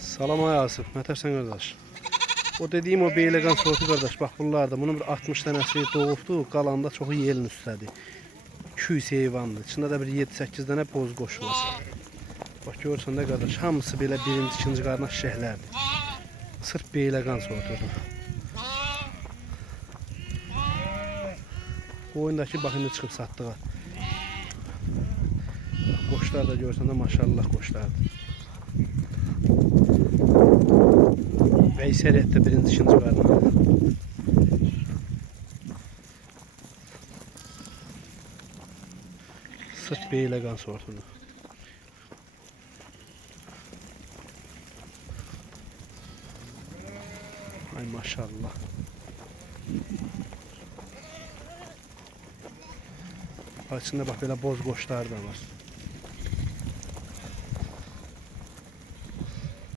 Salam Ayasif, Mətərsən qardaş. O dediyim o beyləqan sortu qardaş, bax bunlar da, bunun bir 60 dənəsi doğubdu, qalanda çoxu yelin üstədir. 200 heyvandır, içində də bir 7-8 dənə boz qoşu var. Bax görürsən də qardaş, hamısı belə birinci, ikinci qardaş şəhlərdir. Sırf beyləqan sortudur. Bu oyundakı bax indi çıxıb satdığa. Qoşlar da görsən də maşallah qoşlardır. Veysəliyyətdə birinci, ikinci qardaş. Sırf beyləqan sortudur. Ay maşallah. İçində bax belə boz qoşlar da var.